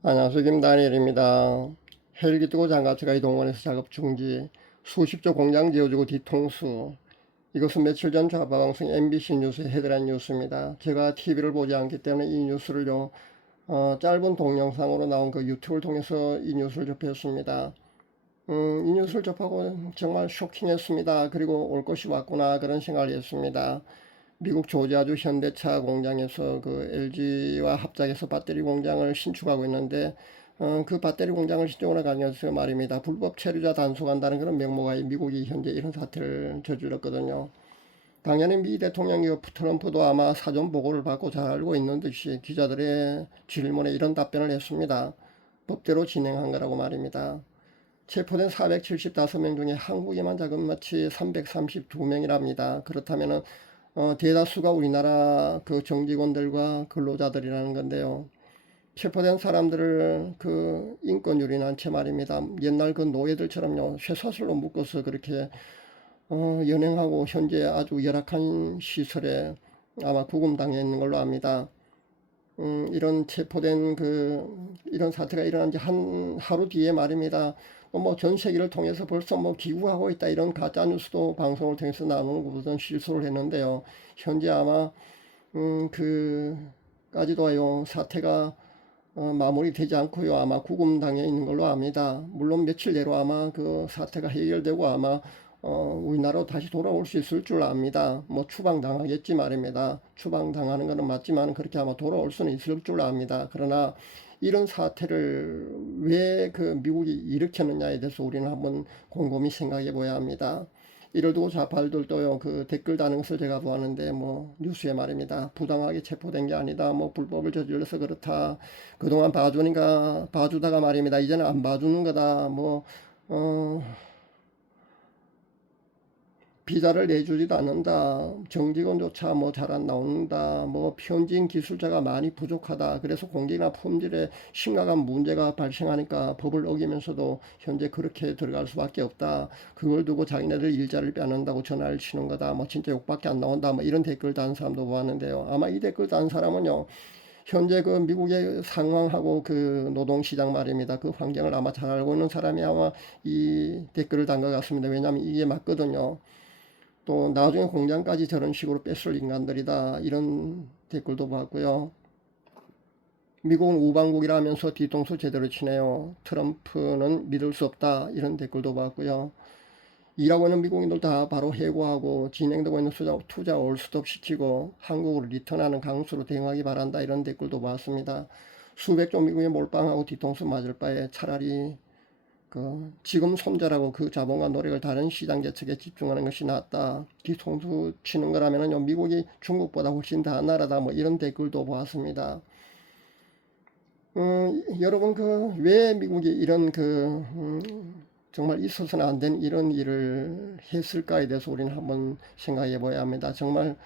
안녕하세요. 김다니엘입니다. 헬기 뜨고 장갑차가 이동원에서 작업 중지, 수십조 공장 지어주고 뒤통수. 이것은 며칠 전 좌파방송 MBC 뉴스의 헤드라인 뉴스입니다. 제가 TV를 보지 않기 때문에 이 뉴스를요, 짧은 동영상으로 나온 그 유튜브를 통해서 이 뉴스를 접했습니다. 이 뉴스를 접하고 정말 쇼킹했습니다. 그리고 올 것이 왔구나 그런 생각을 했습니다. 미국 조지아주 현대차 공장에서 그 LG와 합작해서 배터리 공장을 신축하고 있는데 그 배터리 공장을 신축하러 가면서 말입니다. 불법 체류자 단속한다는 그런 명목하에 미국이 현재 이런 사태를 저질렀거든요. 당연히 미 대통령이 트럼프도 아마 사전 보고를 받고 잘 알고 있는 듯이 기자들의 질문에 이런 답변을 했습니다. 법대로 진행한 거라고 말입니다. 체포된 475명 중에 한국에만 자그마치 332명이랍니다. 그렇다면은 대다수가 우리나라 그 정직원들과 근로자들이라는 건데요. 체포된 사람들을 그 인권유린한 채 말입니다. 옛날 그 노예들처럼요, 쇠사슬로 묶어서 그렇게 연행하고 현재 아주 열악한 시설에 아마 구금당해 있는 걸로 압니다. 이런 체포된 이런 사태가 일어난 지 한 하루 뒤에 말입니다. 뭐 전 세계를 통해서 벌써 뭐 기구하고 있다 이런 가짜 뉴스도 방송을 통해서 나오는 것은 실수를 했는데요. 현재 아마 그까지도요 사태가 마무리되지 않고요 아마 구금당해 있는 걸로 압니다. 물론 며칠 내로 아마 그 사태가 해결되고 아마 우리나라로 다시 돌아올 수 있을 줄 압니다. 뭐 추방당하겠지 말입니다. 추방당하는 것은 맞지만 그렇게 아마 돌아올 수는 있을 줄 압니다. 그러나 이런 사태를 왜 그 미국이 일으켰느냐에 대해서 우리는 한번 곰곰이 생각해 봐야 합니다. 이를 두고 좌파들도요 그 댓글 다는 것을 제가 보았는데 뭐 뉴스에 말입니다. 부당하게 체포된 게 아니다. 뭐 불법을 저질러서 그렇다. 그동안 봐주니까 봐주다가 말입니다. 이제는 안 봐주는 거다. 뭐 비자를 내주지도 않는다. 정직원조차 뭐 잘 안 나온다. 뭐 현지인 기술자가 많이 부족하다. 그래서 공기나 품질에 심각한 문제가 발생하니까 법을 어기면서도 현재 그렇게 들어갈 수밖에 없다. 그걸 두고 자기네들 일자를 빼앗는다고 전화를 치는 거다. 뭐 진짜 욕밖에 안 나온다. 뭐 이런 댓글 다는 사람도 보았는데요. 아마 이 댓글 다는 사람은요. 현재 그 미국의 상황하고 그 노동시장 말입니다. 그 환경을 아마 잘 알고 있는 사람이 아마 이 댓글을 단 것 같습니다. 왜냐하면 이게 맞거든요. 또 나중에 공장까지 저런 식으로 뺏을 인간들이다 이런 댓글도 봤고요. 미국은 우방국이라면서 뒤통수 제대로 치네요. 트럼프는 믿을 수 없다 이런 댓글도 봤고요. 일하고 있는 미국인들 다 바로 해고하고 진행되고 있는 투자 올스톱 시키고 한국으로 리턴하는 강수로 대응하기 바란다 이런 댓글도 봤습니다. 수백 조 미국에 몰빵하고 뒤통수 맞을 바에 차라리 지금 손절하고 그 자본과 노력을 다른 시장 개척에 집중하는 것이 낫다. 뒤통수 치는 거라면요 미국이 중국보다 훨씬 더 나라다. 뭐 이런 댓글도 보았습니다. 여러분 왜 미국이 이런 정말 있어서는 안 된 이런 일을 했을까에 대해서 우리는 한번 생각해 봐야 합니다. 정말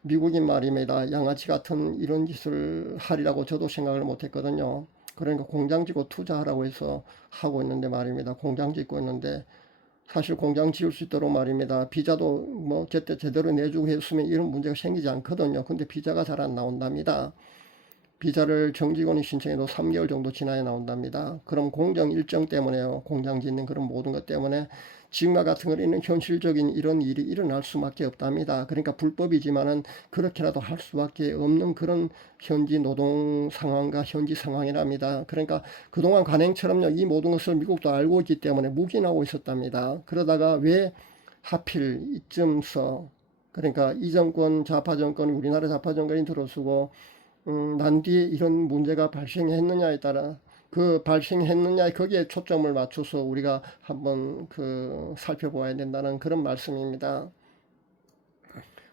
미국인 말입니다. 양아치 같은 이런 짓을 하리라고 저도 생각을 못 했거든요. 그러니까 공장 짓고 투자하라고 해서 하고 있는데 말입니다. 공장 짓고 있는데 사실 공장 지을 수 있도록 말입니다. 비자도 뭐 제때 제대로 내주고 했으면 이런 문제가 생기지 않거든요. 근데 비자가 잘 안 나온답니다. 비자를 정직원이 신청해도 3개월 정도 지나야 나온답니다. 그럼 공정 일정 때문에요. 공장 짓는 그런 모든 것 때문에 지금과 같은 거는 현실적인 이런 일이 일어날 수밖에 없답니다. 그러니까 불법이지만은 그렇게라도 할 수밖에 없는 그런 현지 노동 상황과 현지 상황이랍니다. 그러니까 그동안 관행처럼요. 이 모든 것을 미국도 알고 있기 때문에 묵인하고 있었답니다. 그러다가 왜 하필 이쯤서 그러니까 이 정권 좌파 정권이 우리나라 좌파 정권이 들어서고 난 뒤에 이런 문제가 발생했느냐에 따라 그 발생했느냐 거기에 초점을 맞춰서 우리가 한번 살펴보아야 된다는 그런 말씀입니다.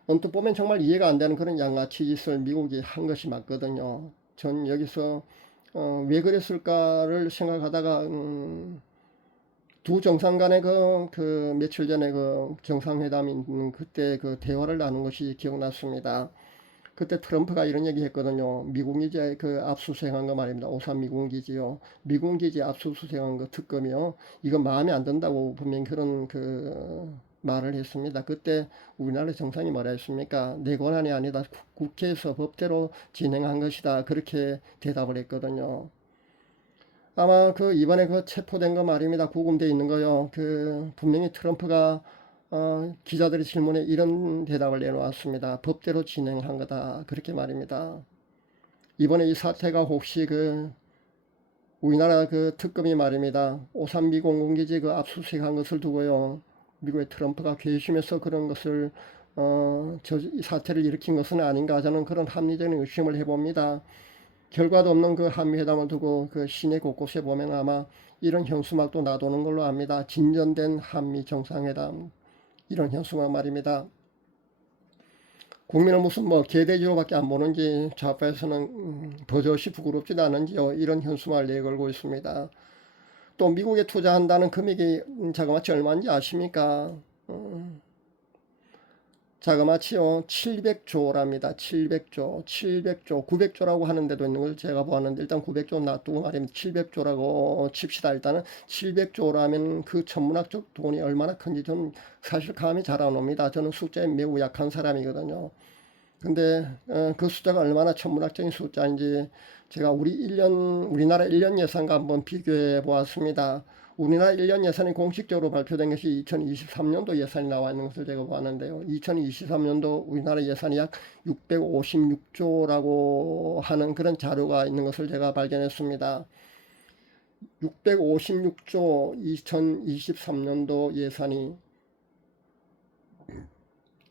언뜻 보면 정말 이해가 안 되는 그런 양아치 짓을 미국이 한 것이 맞거든요. 전 여기서 왜 그랬을까를 생각하다가 두 정상 간의 며칠 전에 그 정상회담인 그때 그 대화를 나눈 것이 기억났습니다. 그때 트럼프가 이런 얘기 했거든요. 미군 기지에 압수수색한 거 말입니다. 오산 미군 기지요. 미군 기지 압수수색한 거 특검이요. 이거 마음에 안 든다고 분명히 그런 말을 했습니다. 그때 우리나라 정상이 뭐라 했습니까? 내 권한이 아니다. 국회에서 법대로 진행한 것이다. 그렇게 대답을 했거든요. 아마 그 이번에 그 체포된 거 말입니다. 구금돼 있는 거요. 그 분명히 트럼프가 기자들의 질문에 이런 대답을 내놓았습니다. 법대로 진행한 거다. 그렇게 말입니다. 이번에 이 사태가 혹시 그 우리나라 그 특검이 말입니다. 오산 미 공군기지 그 압수수색한 것을 두고요. 미국의 트럼프가 괘씸해서 그런 것을 이 사태를 일으킨 것은 아닌가, 저는 그런 합리적인 의심을 해봅니다. 결과도 없는 그 한미회담을 두고 그 시내 곳곳에 보면 아마 이런 현수막도 놔두는 걸로 압니다. 진전된 한미 정상회담, 이런 현수막 말입니다. 국민은 무슨 뭐 개돼지로밖에 안 보는지 좌파에서는 버젓이 부끄럽지도 않은지요. 이런 현수막을 내걸고 있습니다. 또 미국에 투자한다는 금액이 자그마치 얼마인지 아십니까? 자그마치요 700조랍니다. 700조, 900조라고 하는 데도 있는 걸 제가 보았는데 일단 900조 놔두고 말입니다. 700조라고 칩시다. 일단은 700조라면 그 천문학적 돈이 얼마나 큰지 저는 사실 감이 잘 안 옵니다. 저는 숫자에 매우 약한 사람이거든요. 근데 그 숫자가 얼마나 천문학적인 숫자인지 제가 우리나라 1년 예산과 한번 비교해 보았습니다. 우리나라 1년 예산이 공식적으로 발표된 것이 2023년도 예산이 나와 있는 것을 제가 보았는데요. 2023년도 우리나라 예산이 약 656조라고 하는 그런 자료가 있는 것을 제가 발견했습니다. 656조 2023년도 예산이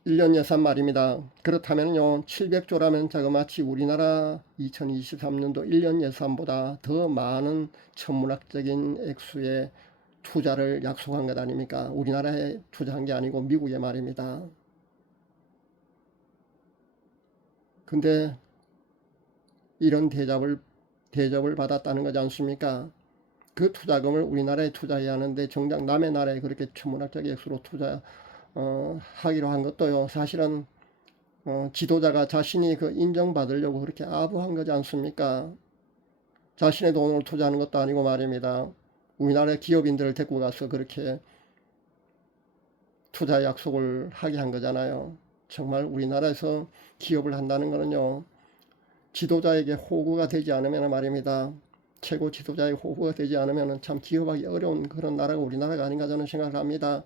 1년 예산 말입니다. 그렇다면요 700조라면 자그마치 우리나라 2023년도 1년 예산보다 더 많은 천문학적인 액수의 투자를 약속한 것 아닙니까? 우리나라에 투자한 게 아니고 미국에 말입니다. 근데 이런 대접을 받았다는 거지 않습니까? 그 투자금을 우리나라에 투자해야 하는데 정작 남의 나라에 그렇게 천문학적 액수로 하기로 한 것도요. 사실은 지도자가 자신이 그 인정받으려고 그렇게 아부한 거지 않습니까? 자신의 돈을 투자하는 것도 아니고 말입니다. 우리나라 기업인들을 데리고 가서 그렇게 투자 약속을 하게 한 거잖아요. 정말 우리나라에서 기업을 한다는 거는요. 지도자에게 호구가 되지 않으면 말입니다. 최고 지도자의 호구가 되지 않으면 참 기업하기 어려운 그런 나라가 우리나라가 아닌가 저는 생각을 합니다.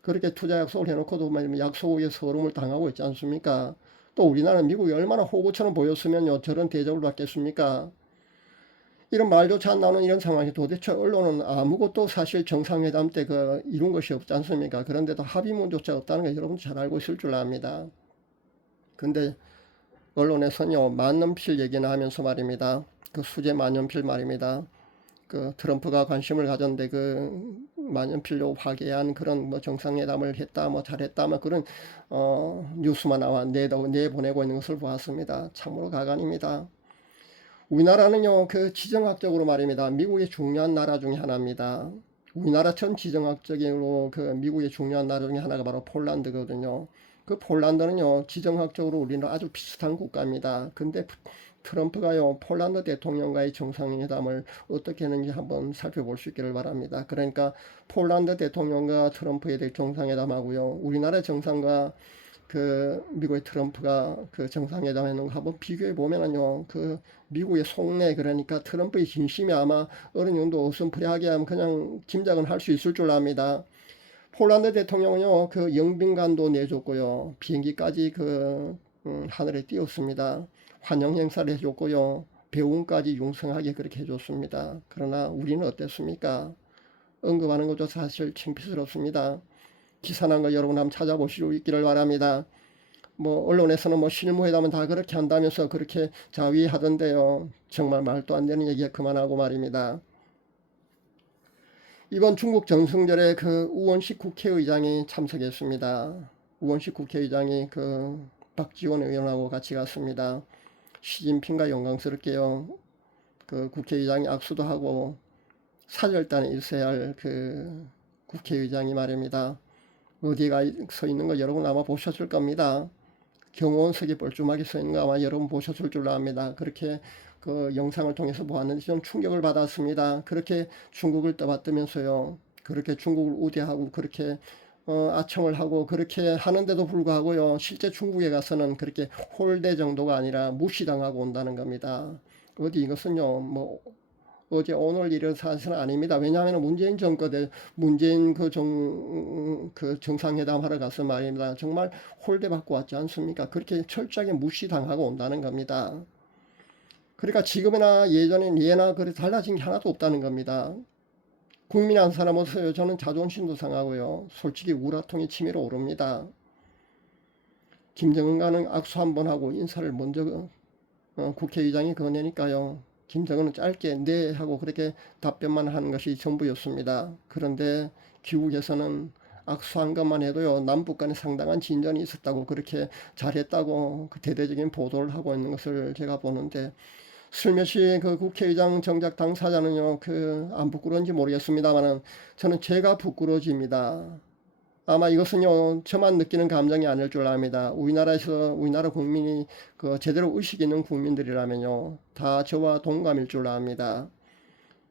그렇게 투자 약속을 해놓고도 약속에 서름을 당하고 있지 않습니까? 또 우리나라는 미국이 얼마나 호구처럼 보였으면요 저런 대접을 받겠습니까? 이런 말조차 안 나오는 이런 상황에 도대체 언론은 아무것도 사실 정상회담 때 이룬 것이 없지 않습니까? 그런데도 합의문조차 없다는 거 여러분 잘 알고 있을 줄 압니다. 근데 언론에서는요 만년필 얘기나 하면서 말입니다. 그 수재 만년필 말입니다. 그 트럼프가 관심을 가졌는데 그 만년필로 화기애애한 그런 뭐 정상회담을 했다 뭐 잘했다 뭐 그런 뉴스만 내보내고 있는 것을 보았습니다. 참으로 가관입니다. 우리나라는요 그 지정학적으로 말입니다. 미국의 중요한 나라 중에 하나입니다. 우리나라처럼 지정학적으로 그 미국의 중요한 나라 중에 하나가 바로 폴란드거든요. 그 폴란드는요 지정학적으로 우리는 아주 비슷한 국가입니다. 근데 트럼프가요 폴란드 대통령과의 정상회담을 어떻게 했는지 한번 살펴볼 수 있기를 바랍니다. 그러니까 폴란드 대통령과 트럼프에 대해 정상회담하고요 우리나라 정상과 그 미국의 트럼프가 그 정상회담 했는 거 한번 비교해 보면은요 그 미국의 속내 그러니까 트럼프의 진심이 아마 어느 정도 어슴푸레하게 하면 그냥 짐작은 할 수 있을 줄 압니다. 폴란드 대통령은요 그 영빈관도 내줬고요 비행기까지 하늘에 띄웠습니다. 환영 행사를 해줬고요 배웅까지 융성하게 그렇게 해줬습니다. 그러나 우리는 어땠습니까? 언급하는 것도 사실 창피스럽습니다. 기사난 거 여러분 한번 찾아보실 수 있기를 바랍니다. 뭐 언론에서는 뭐 실무회담은 다 그렇게 한다면서 그렇게 자위하던데요. 정말 말도 안 되는 얘기가 그만하고 말입니다. 이번 중국 정승절에 그 우원식 국회의장이 참석했습니다. 우원식 국회의장이 그 박지원 의원하고 같이 갔습니다. 시진핑과 영광스럽게요. 그 국회의장이 악수도 하고 사절단에 있어야 할 그 국회의장이 말입니다. 어디가 서 있는 거 여러분 아마 보셨을 겁니다. 경호원석이 뻘쭘하게 서 있는 거 아마 여러분 보셨을 줄로 압니다. 그렇게 그 영상을 통해서 보았는데 좀 충격을 받았습니다. 그렇게 중국을 떠받들면서요. 그렇게 중국을 우대하고 그렇게 아청을 하고 그렇게 하는데도 불구하고요. 실제 중국에 가서는 그렇게 홀대 정도가 아니라 무시당하고 온다는 겁니다. 어디 이것은요. 뭐 어제 오늘 일은 사실은 아닙니다. 왜냐하면 문재인 정권에 문재인 그 정상회담 하러 가서 말입니다. 정말 홀대받고 왔지 않습니까? 그렇게 철저하게 무시당하고 온다는 겁니다. 그러니까 지금이나 예나 그래 달라진 게 하나도 없다는 겁니다. 국민 한 사람으로서 저는 자존심도 상하고요. 솔직히 우라통이 치밀어 오릅니다. 김정은과는 악수 한번 하고 인사를 먼저 국회의장이 건네니까요. 김정은은 짧게 네 하고 그렇게 답변만 하는 것이 전부였습니다. 그런데 귀국에서는 악수한 것만 해도요, 남북 간에 상당한 진전이 있었다고, 그렇게 잘했다고 그 대대적인 보도를 하고 있는 것을 제가 보는데, 슬며시 그 국회의장 정작 당사자는요, 안 부끄러운지 모르겠습니다만은 저는 제가 부끄러워집니다. 아마 이것은요, 저만 느끼는 감정이 아닐 줄 압니다. 우리나라 국민이 제대로 의식 있는 국민들이라면요, 다 저와 동감일 줄 압니다.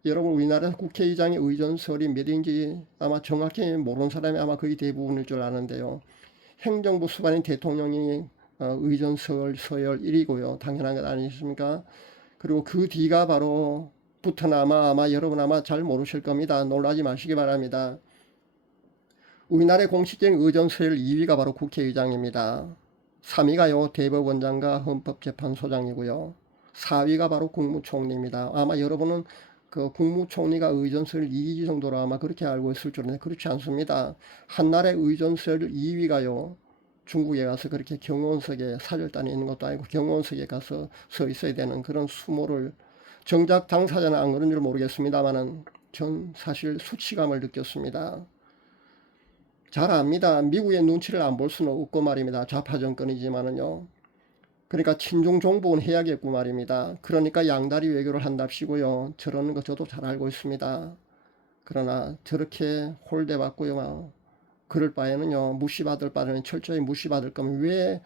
여러분, 우리나라 국회의장의 의전설이 몇인지 아마 정확히 모르는 사람이 아마 거의 대부분일 줄 아는데요. 행정부 수반인 대통령이 의전설 서열 1위고요. 당연한 것 아니십니까? 그리고 그 뒤가 바로 부터는 아마 여러분 아마 잘 모르실 겁니다. 놀라지 마시기 바랍니다. 우리나라의 공식적인 의전서열 2위가 바로 국회의장입니다. 3위가요 대법원장과 헌법재판소장이고요. 4위가 바로 국무총리입니다. 아마 여러분은 그 국무총리가 의전서열 2위 정도로 아마 그렇게 알고 있을 줄인데 그렇지 않습니다. 한나라의 의전서열 2위가요. 중국에 가서 그렇게 경호원석에 사절단에 있는 것도 아니고 경호원석에 가서 서 있어야 되는 그런 수모를, 정작 당사자는 안 그런 줄 모르겠습니다만은 전 사실 수치감을 느꼈습니다. 잘 압니다. 미국의 눈치를 안 볼 수는 없고 말입니다. 좌파 정권이지만은요. 그러니까 친중 종북은 해야겠고 말입니다. 그러니까 양다리 외교를 한답시고요. 저러는 거 저도 잘 알고 있습니다. 그러나 저렇게 홀대받고요. 그럴 바에는요, 무시받을 바에는 철저히 무시받을 거면 왜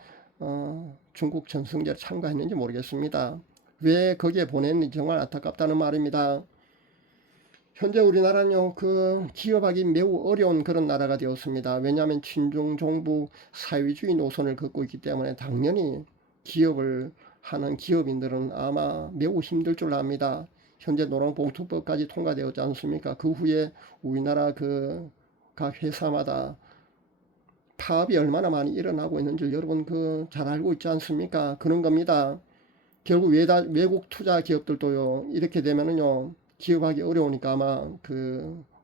중국 전승제를 참가했는지 모르겠습니다. 왜 거기에 보냈는지 정말 안타깝다는 말입니다. 현재 우리나라는요, 기업하기 매우 어려운 그런 나라가 되었습니다. 왜냐하면 친중 종북 사회주의 노선을 걷고 있기 때문에 당연히 기업을 하는 기업인들은 아마 매우 힘들 줄 압니다. 현재 노란봉투법까지 통과되었지 않습니까? 그 후에 우리나라 각 회사마다 파업이 얼마나 많이 일어나고 있는지 여러분 잘 알고 있지 않습니까? 그런 겁니다. 결국 외국 투자 기업들도요, 이렇게 되면은요, 기업하기 어려우니까 아마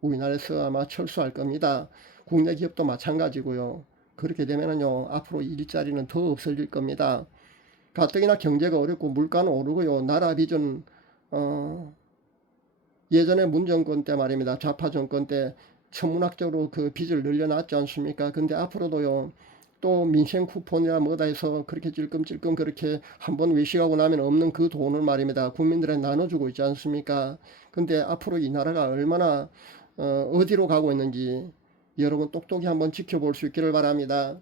우리나라에서 아마 철수할 겁니다. 국내 기업도 마찬가지고요. 그렇게 되면은요, 앞으로 일자리는 더 없어질 겁니다. 가뜩이나 경제가 어렵고 물가는 오르고요. 나라 빚은 예전에 문정권 때 말입니다. 좌파 정권 때 천문학적으로 그 빚을 늘려놨지 않습니까? 근데 앞으로도요, 또 민생 쿠폰이나 뭐다 해서 그렇게 찔끔찔끔 그렇게 한번 외식하고 나면 없는 그 돈을 말입니다. 국민들한테 나눠주고 있지 않습니까? 근데 앞으로 이 나라가 얼마나 어디로 가고 있는지 여러분 똑똑히 한번 지켜볼 수 있기를 바랍니다.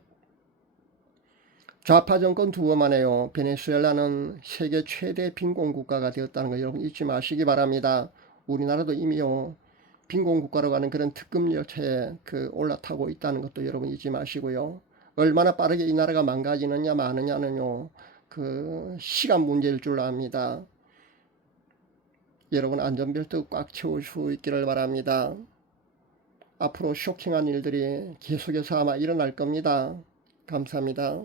좌파 정권 두 번 만에요. 베네수엘라는 세계 최대 빈곤 국가가 되었다는 거 여러분 잊지 마시기 바랍니다. 우리나라도 이미요, 빈곤 국가로 가는 그런 특급 열차에 올라타고 있다는 것도 여러분 잊지 마시고요. 얼마나 빠르게 이 나라가 망가지느냐 마느냐는요, 시간 문제일 줄 압니다. 여러분 안전벨트 꽉 채울 수 있기를 바랍니다. 앞으로 쇼킹한 일들이 계속해서 아마 일어날 겁니다. 감사합니다.